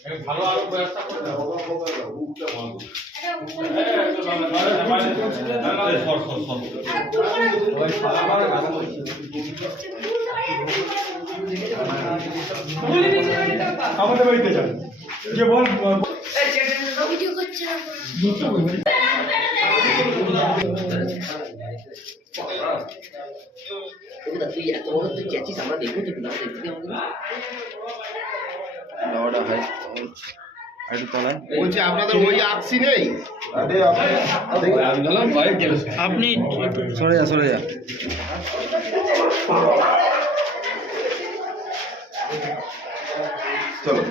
ভালো আরো ব্যবস্থা করে দাও উঠতে বন্ধ আমাদের বাড়িতে যান যে বল ভিডিও করছে তুই এত বড় তুই চেঁচিস আমরা দেখবো তো না দেখতে লাউডা ভাই একটু তলায় বলছি আপনাদের ওই আছি নেই আপনি সরে যা চলো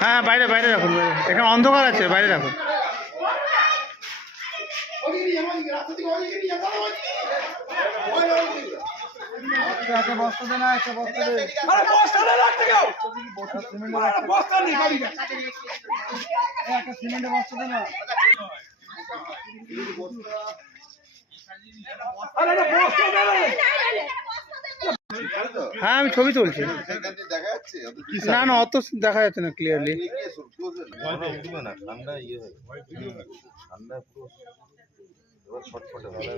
হ্যাঁ বাইরে বাইরে রাখুন এখানে অন্ধকার আছে বাইরে রাখুন বস্তা দেন একটা বস্তা দে আরে বস্তা দে রাখতে যাও বস্তা নেই গাড়ি একটা সিমেন্টের বস্তা দেন আরে না বস্তা দে হ্যাঁ আমি ছবি তুলছি দেখা যাচ্ছে না না অত দেখা যাচ্ছে না ক্লিয়ারলি ঠান্ডা ইয়ে হয় ঠান্ডা পুরো এবার ছটফটে হবে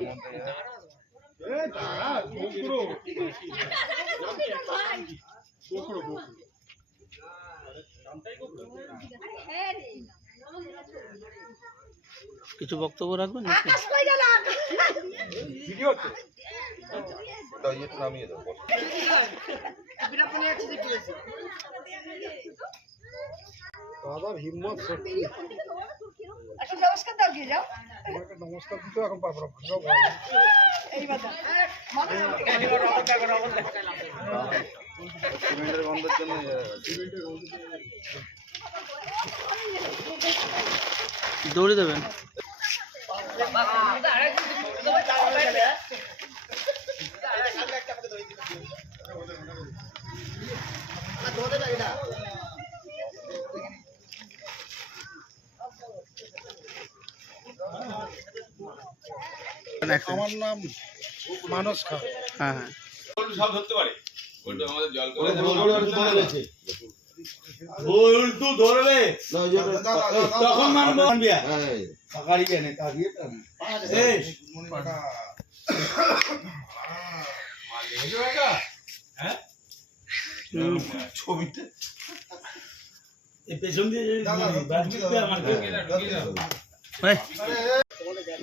এর মধ্যে কিছু বক্তব্য রাখবেন ওটা ইয়ে নামিয়ে দাও দাদার হিম্মত সত্যি নমস্কার দাও গিয়ে যাও নমস্কার দিতে এখন পাবো এই বাতা সিমেন্টের গন্ধের জন্য দৌড়ে দেবেন আমার নাম মানস খা। হ্যাঁ হ্যাঁ সব ধরতে পারে আমাদের জল করে ধরবে তখন মানবো ছবিতে পেছন দিয়ে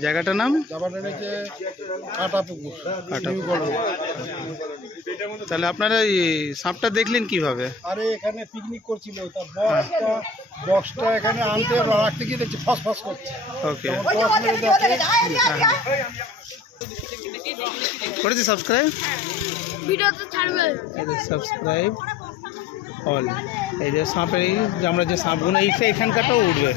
জায়গাটার নাম যাবার যে কাটা পুকুর তাহলে আপনারা এই সাপটা দেখলেন কিভাবে আরে এখানে পিকনিক করছিল তা বক্সটা এখানে আনতে রাখতে গিয়ে দেখছি ফস করছে ওকে তখন টর্চ মেরে দেখে করেছি সাবস্ক্রাইব ভিডিও তো ছাড়বে সাবস্ক্রাইব অল এই যে সাপের যে আমরা যে সাপগুলো এখানকারটাও উঠবে